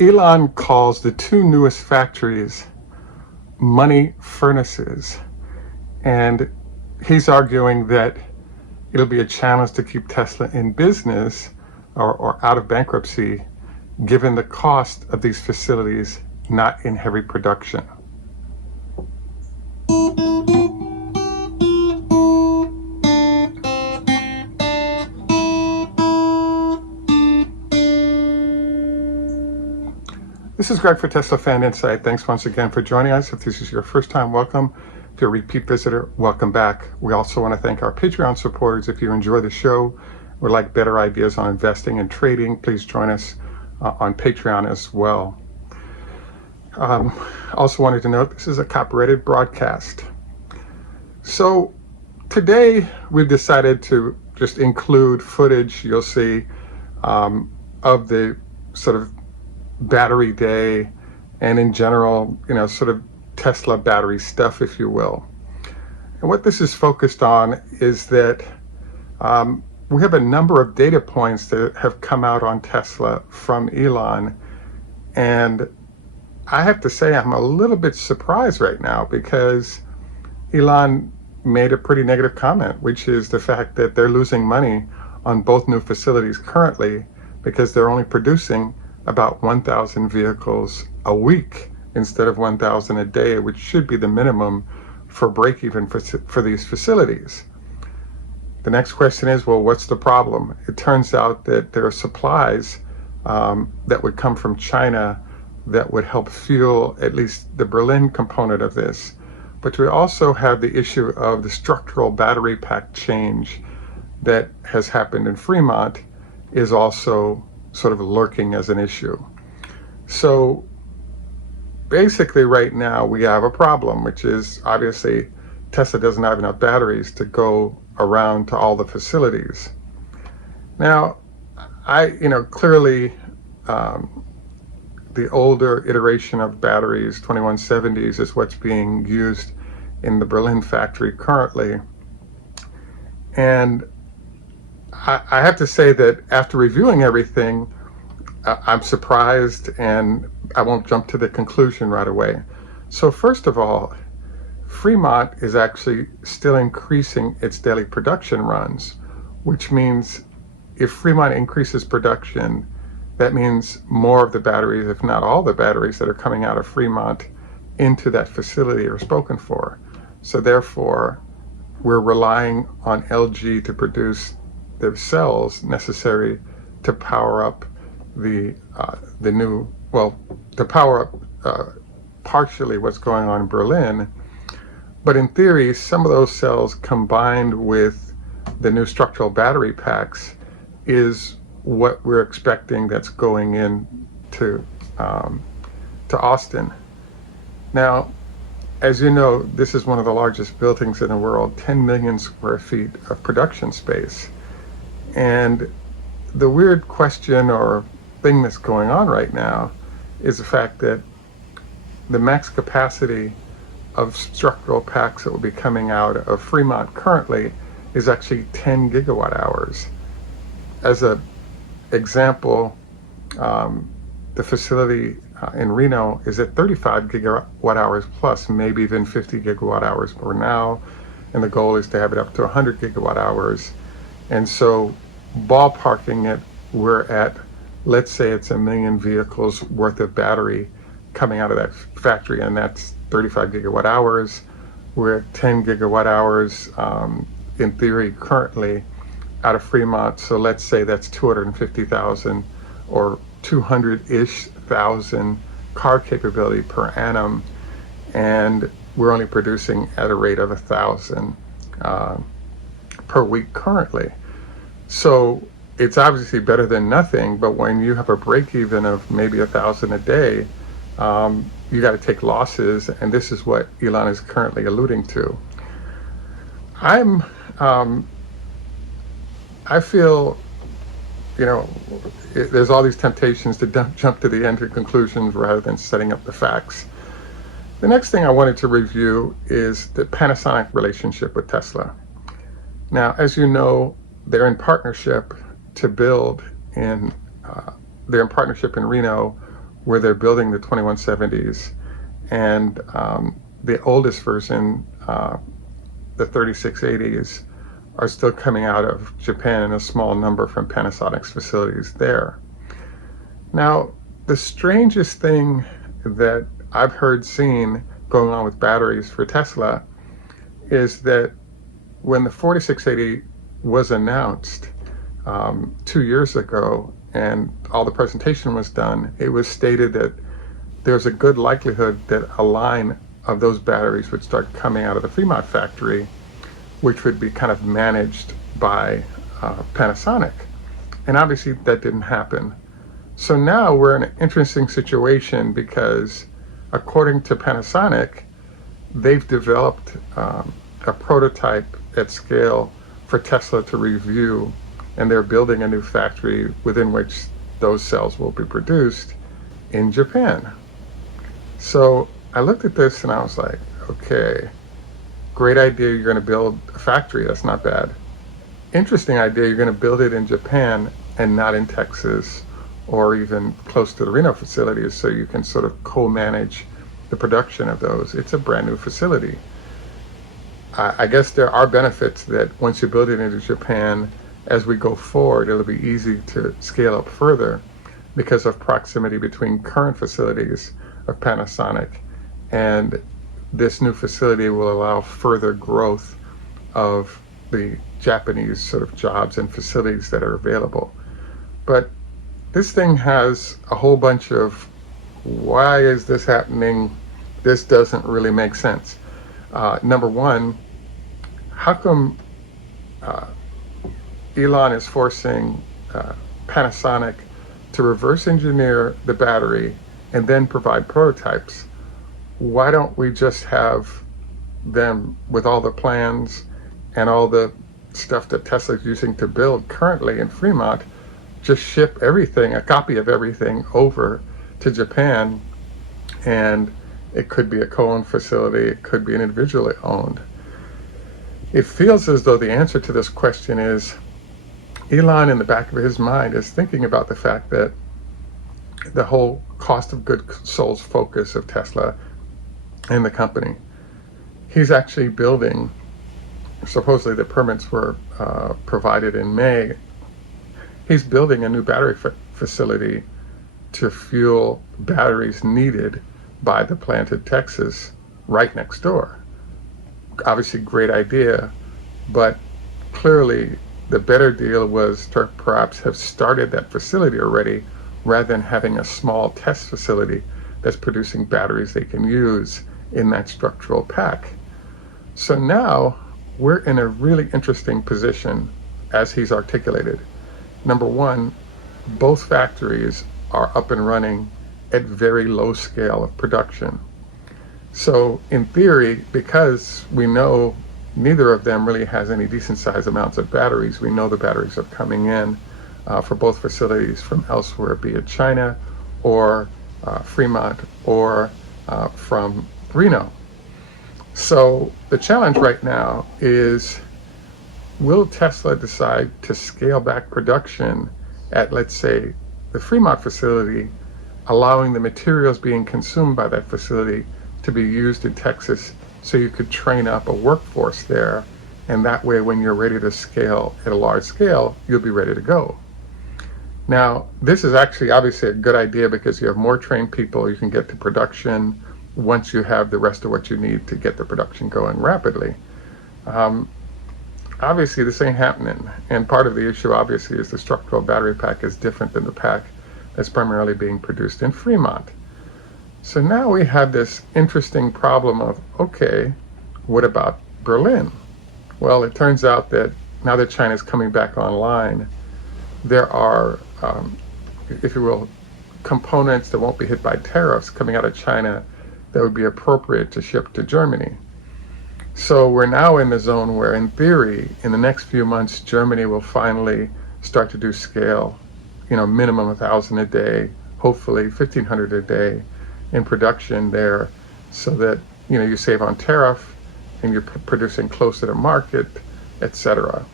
Elon calls the two newest factories money furnaces, and he's arguing that it'll be a challenge to keep Tesla in business or out of bankruptcy, given the cost of these facilities not in heavy production. This is Greg for Teslafaninsight. Thanks once again for joining us. If this is your first time, welcome. If you're a repeat visitor, welcome back. We also want to thank our Patreon supporters. If you enjoy the show, would like better ideas on investing and trading, please join us on Patreon as well. Also wanted to note this is a copyrighted broadcast. So today we've decided to just include footage you'll see of the sort of battery day and in general, sort of Tesla battery stuff, if you will. And what this is focused on is that we have a number of data points that have come out on Tesla from Elon. And I have to say I'm a little bit surprised right now because Elon made a pretty negative comment, which is the fact that they're losing money on both new facilities currently because they're only producing about 1,000 vehicles a week instead of 1,000 a day, which should be the minimum for break even for these facilities. The next question is, well, what's the problem? It turns out that there are supplies that would come from China that would help fuel at least the Berlin component of this. But we also have the issue of the structural battery pack change that has happened in Fremont is also sort of lurking as an issue. So basically right now we have a problem, which is obviously Tesla doesn't have enough batteries to go around to all the facilities. Now, clearly the older iteration of batteries, 2170s, is what's being used in the Berlin factory currently. And I have to say that after reviewing everything, I'm surprised, and I won't jump to the conclusion right away. So first of all, Fremont is actually still increasing its daily production runs, which means if Fremont increases production, that means more of the batteries, if not all the batteries that are coming out of Fremont into that facility are spoken for. So therefore, we're relying on LG to produce the cells necessary to power up to power up partially what's going on in Berlin. But in theory, some of those cells combined with the new structural battery packs is what we're expecting that's going in to Austin. Now, as you know, this is one of the largest buildings in the world, 10 million square feet of production space. And the weird question or thing that's going on right now is the fact that the max capacity of structural packs that will be coming out of Fremont currently is actually 10 gigawatt hours. As an example, the facility in Reno is at 35 gigawatt hours plus, maybe even 50 gigawatt hours for now, and the goal is to have it up to 100 gigawatt hours. And so ballparking it, we're at, let's say it's 1 million vehicles worth of battery coming out of that factory, and that's 35 gigawatt hours. We're at 10 gigawatt hours in theory currently out of Fremont. So let's say that's 250,000 or 200-ish thousand car capability per annum. And we're only producing at a rate of 1,000 per week currently. So it's obviously better than nothing, but when you have a break even of maybe 1,000 a day, you got to take losses, and this is what Elon is currently alluding to. I feel, there's all these temptations to jump to the end of conclusions rather than setting up the facts. The next thing I wanted to review is the Panasonic relationship with Tesla. Now, as you know, they're in partnership to build they're in partnership in Reno where they're building the 2170s, and the oldest version, the 3680s, are still coming out of Japan in a small number from Panasonic's facilities there. Now, the strangest thing that I've heard seen going on with batteries for Tesla is that when the 4680 was announced 2 years ago and all the presentation was done, it was stated that there's a good likelihood that a line of those batteries would start coming out of the Fremont factory, which would be kind of managed by Panasonic. And obviously that didn't happen. So now we're in an interesting situation because according to Panasonic, they've developed a prototype at scale for Tesla to review, and they're building a new factory within which those cells will be produced in Japan. So I looked at this and I was like, okay, great idea, you're going to build a factory, that's not bad. Interesting idea, you're going to build it in Japan and not in Texas or even close to the Reno facilities, so you can sort of co-manage the production of those. It's a brand new facility. I guess there are benefits that once you build it into Japan, as we go forward, it'll be easy to scale up further because of proximity between current facilities of Panasonic, and this new facility will allow further growth of the Japanese sort of jobs and facilities that are available. But this thing has a whole bunch of, why is this happening? This doesn't really make sense. Number one, how come Elon is forcing Panasonic to reverse engineer the battery and then provide prototypes? Why don't we just have them with all the plans and all the stuff that Tesla's using to build currently in Fremont, just ship everything, a copy of everything, over to Japan, and it could be a co-owned facility, it could be an individually owned. It feels as though the answer to this question is Elon, in the back of his mind, is thinking about the fact that the whole cost of goods sold focus of Tesla and the company. He's actually building, supposedly the permits were provided in May, he's building a new battery facility to fuel batteries needed by the plant in Texas right next door. Obviously great idea, but clearly the better deal was to perhaps have started that facility already rather than having a small test facility that's producing batteries they can use in that structural pack. So now we're in a really interesting position as he's articulated. Number one, both factories are up and running at very low scale of production. So in theory, because we know neither of them really has any decent sized amounts of batteries, we know the batteries are coming in for both facilities from elsewhere, be it China or Fremont or from Reno. So the challenge right now is, will Tesla decide to scale back production at, let's say, the Fremont facility, allowing the materials being consumed by that facility to be used in Texas, so you could train up a workforce there, and that way when you're ready to scale at a large scale, you'll be ready to go. Now, this is actually obviously a good idea because you have more trained people, you can get to production once you have the rest of what you need to get the production going rapidly. Obviously this ain't happening, and part of the issue obviously is the structural battery pack is different than the pack that's primarily being produced in Fremont. So now we have this interesting problem of, okay, what about Berlin? Well, it turns out that now that China's coming back online, there are, if you will, components that won't be hit by tariffs coming out of China that would be appropriate to ship to Germany. So we're now in the zone where, in theory, in the next few months, Germany will finally start to do scale, minimum 1,000 a day, hopefully 1,500 a day in production there, so that, you save on tariff and you're producing closer to market, etc.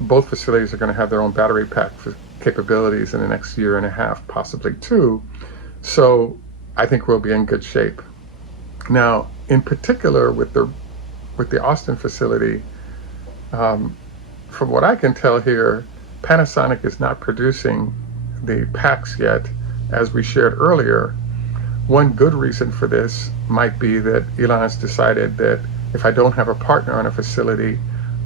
Both facilities are going to have their own battery pack capabilities in the next year and a half, possibly two. So I think we'll be in good shape. Now, in particular with the Austin facility, from what I can tell here, Panasonic is not producing the packs yet, as we shared earlier. One good reason for this might be that Elon has decided that if I don't have a partner on a facility,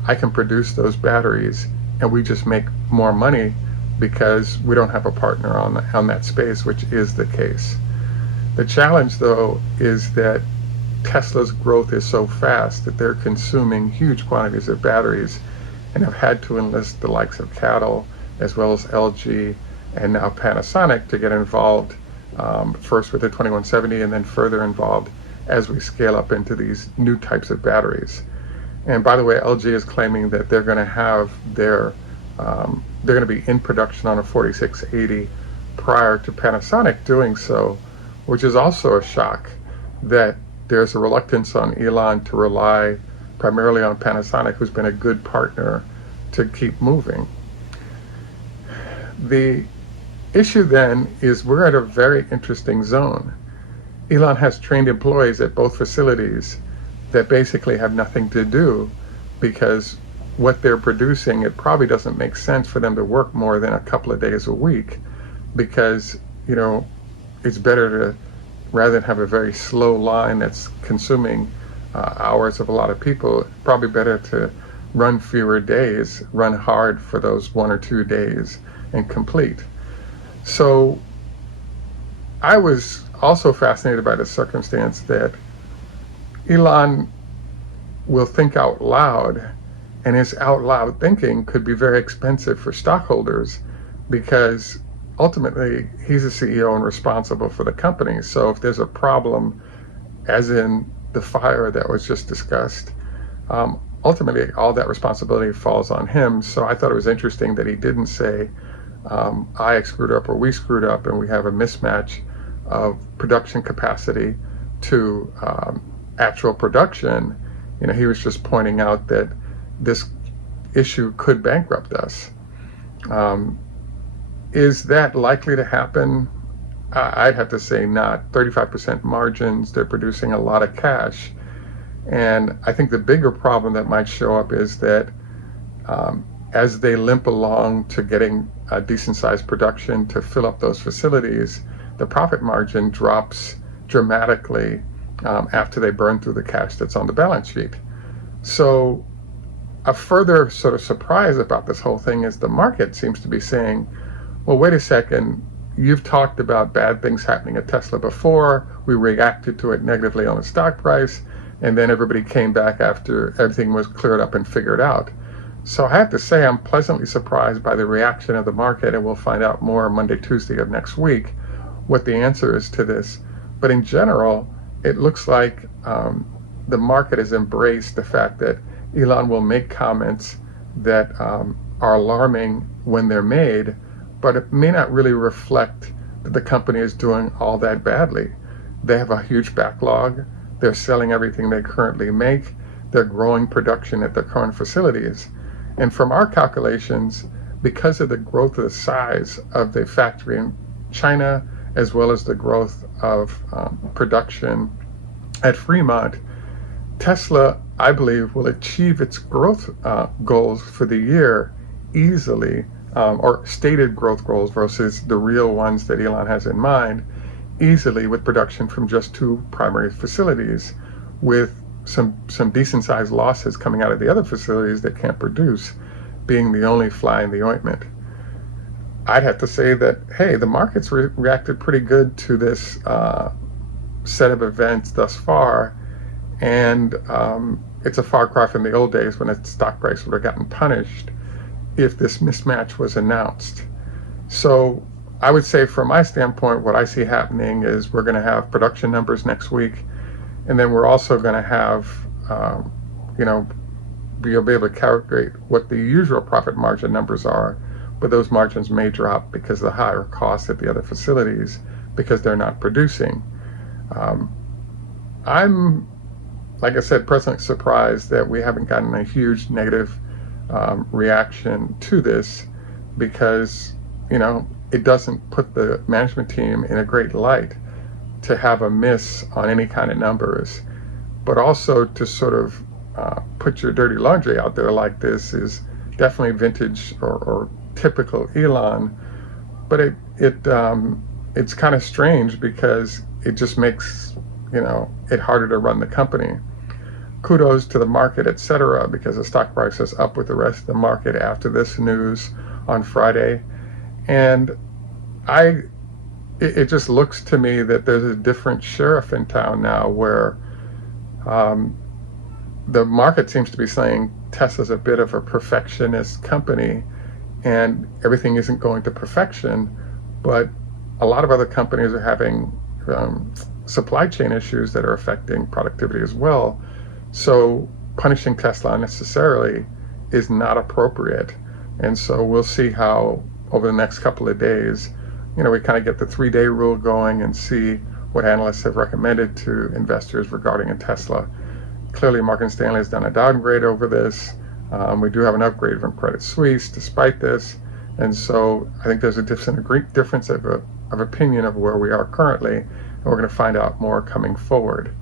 I can produce those batteries and we just make more money because we don't have a partner on that space, which is the case. The challenge, though, is that Tesla's growth is so fast that they're consuming huge quantities of batteries and have had to enlist the likes of Cattle, as well as LG, and now Panasonic to get involved, first with the 2170 and then further involved as we scale up into these new types of batteries. And by the way, LG is claiming that they're going to have they're going to be in production on a 4680 prior to Panasonic doing so, which is also a shock that there's a reluctance on Elon to rely primarily on Panasonic, who's been a good partner, to keep moving. The issue then is we're at a very interesting zone. Elon has trained employees at both facilities that basically have nothing to do because what they're producing, it probably doesn't make sense for them to work more than a couple of days a week because, it's better to, rather than have a very slow line that's consuming hours of a lot of people, probably better to run fewer days, run hard for those 1 or 2 days and complete. So I was also fascinated by the circumstance that Elon will think out loud, and his out loud thinking could be very expensive for stockholders because ultimately he's the CEO and responsible for the company. So if there's a problem, as in the fire that was just discussed, ultimately all that responsibility falls on him. So I thought it was interesting that he didn't say, I screwed up or we screwed up and we have a mismatch of production capacity to actual production. He was just pointing out that this issue could bankrupt us. Is that likely to happen? I'd have to say not. 35% margins, they're producing a lot of cash. And I think the bigger problem that might show up is that as they limp along to getting a decent sized production to fill up those facilities, the profit margin drops dramatically after they burn through the cash that's on the balance sheet. So a further sort of surprise about this whole thing is the market seems to be saying, well, wait a second, you've talked about bad things happening at Tesla before, we reacted to it negatively on the stock price, and then everybody came back after everything was cleared up and figured out. So I have to say I'm pleasantly surprised by the reaction of the market, and we'll find out more Monday, Tuesday of next week what the answer is to this. But in general, it looks like the market has embraced the fact that Elon will make comments that are alarming when they're made, but it may not really reflect that the company is doing all that badly. They have a huge backlog. They're selling everything they currently make. They're growing production at their current facilities. And from our calculations, because of the growth of the size of the factory in China, as well as the growth of production at Fremont, Tesla, I believe, will achieve its growth goals for the year easily, or stated growth goals versus the real ones that Elon has in mind, easily with production from just 2 primary facilities, with some decent sized losses coming out of the other facilities that can't produce, being the only fly in the ointment. I'd have to say that, hey, the market's reacted pretty good to this set of events thus far, and it's a far cry from the old days when its stock price would have gotten punished if this mismatch was announced. So I would say from my standpoint, what I see happening is we're going to have production numbers next week, and then we're also going to have, you'll be able to calculate what the usual profit margin numbers are, but those margins may drop because of the higher costs at the other facilities because they're not producing. I'm, like I said, pleasantly surprised that we haven't gotten a huge negative reaction to this because it doesn't put the management team in a great light to have a miss on any kind of numbers, but also to sort of put your dirty laundry out there like this is definitely vintage or typical Elon, but it's kind of strange because it just makes it harder to run the company. Kudos to the market, etc., because the stock price is up with the rest of the market after this news on Friday. And it just looks to me that there's a different sheriff in town now, where the market seems to be saying Tesla's a bit of a perfectionist company and everything isn't going to perfection, but a lot of other companies are having supply chain issues that are affecting productivity as well. So punishing Tesla unnecessarily is not appropriate. And so we'll see how over the next couple of days, we kind of get the 3-day rule going and see what analysts have recommended to investors regarding a Tesla. Clearly, Morgan Stanley has done a downgrade over this. We do have an upgrade from Credit Suisse despite this. And so I think there's a difference of opinion of where we are currently, and we're going to find out more coming forward.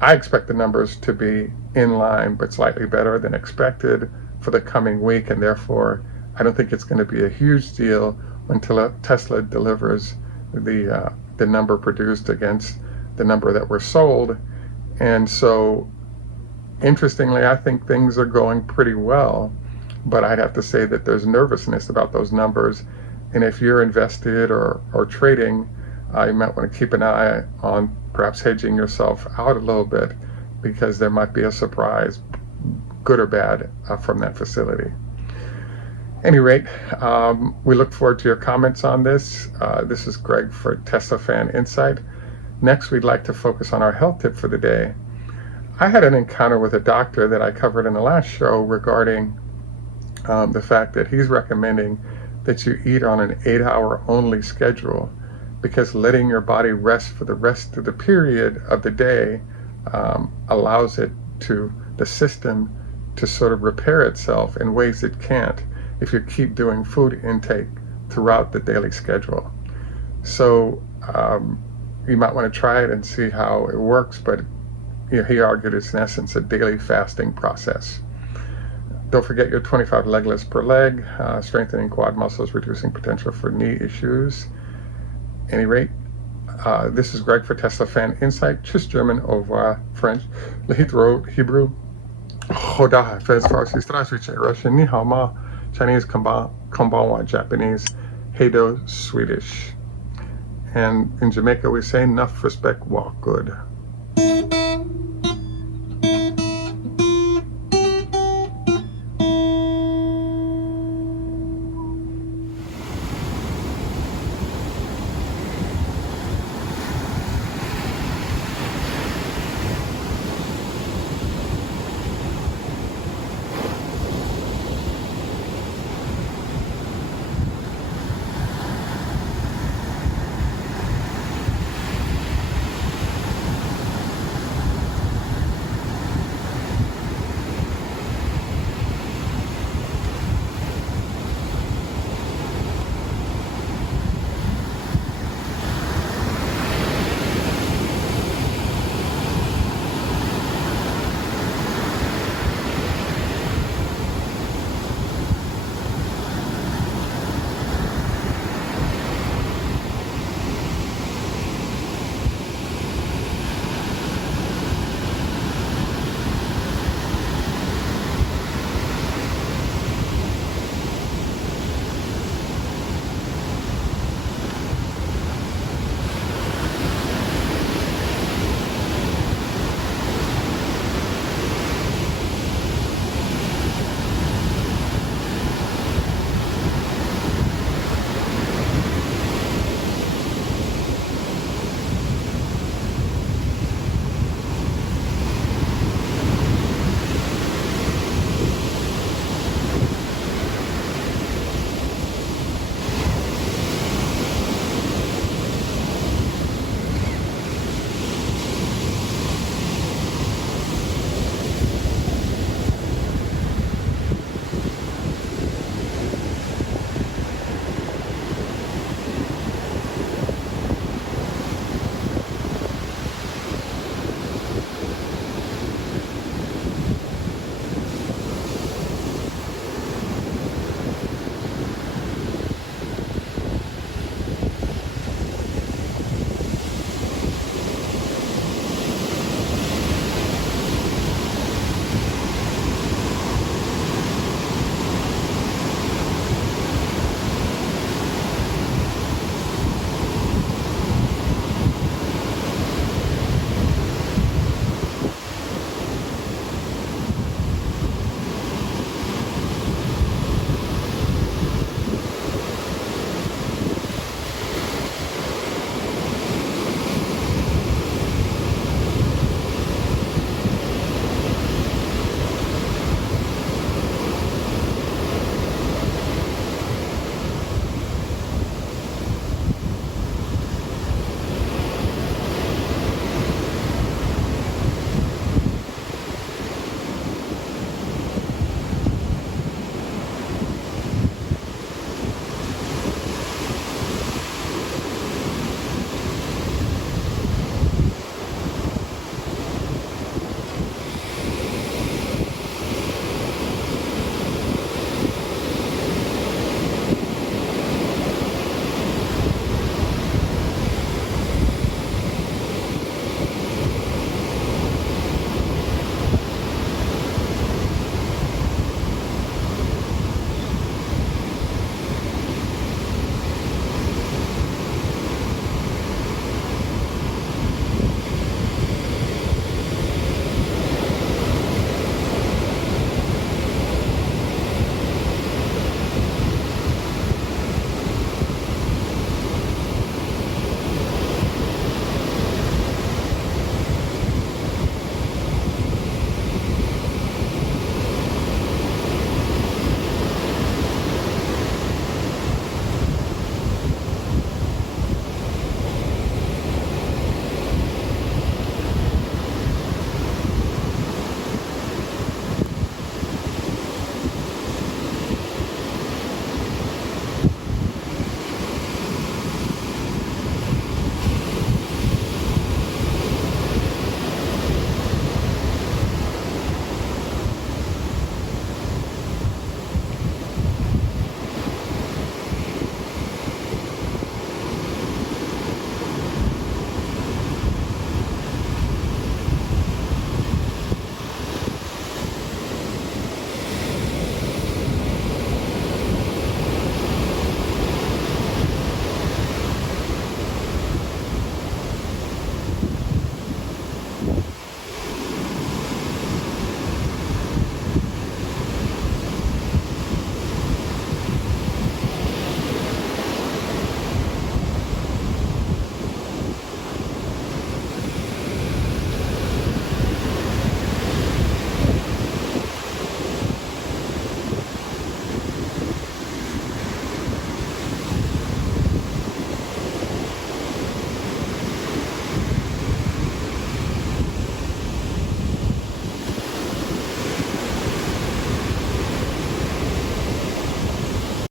I expect the numbers to be in line, but slightly better than expected for the coming week, and therefore I don't think it's going to be a huge deal until Tesla delivers the number produced against the number that were sold. And so, interestingly, I think things are going pretty well, but I'd have to say that there's nervousness about those numbers. And if you're invested or trading, you might want to keep an eye on perhaps hedging yourself out a little bit, because there might be a surprise, good or bad, from that facility. Any rate, we look forward to your comments on this. This is Greg for Teslafaninsight. Next, we'd like to focus on our health tip for the day. I had an encounter with a doctor that I covered in the last show regarding the fact that he's recommending that you eat on an 8-hour only schedule, because letting your body rest for the rest of the period of the day allows the system to sort of repair itself in ways it can't if you keep doing food intake throughout the daily schedule. So you might want to try it and see how it works, but he argued it's in essence a daily fasting process. Don't forget your 25 leg lifts per leg, strengthening quad muscles, reducing potential for knee issues. Any rate, this is Greg for Teslafaninsight. Tschüss German, au revoir French, Lehitro Hebrew, Choda Hafiz Farsi, Strasvice Russian, Ni hao ma, Chinese, Konbanwa Japanese, Heido Swedish. And in Jamaica we say, enough respect, walk good.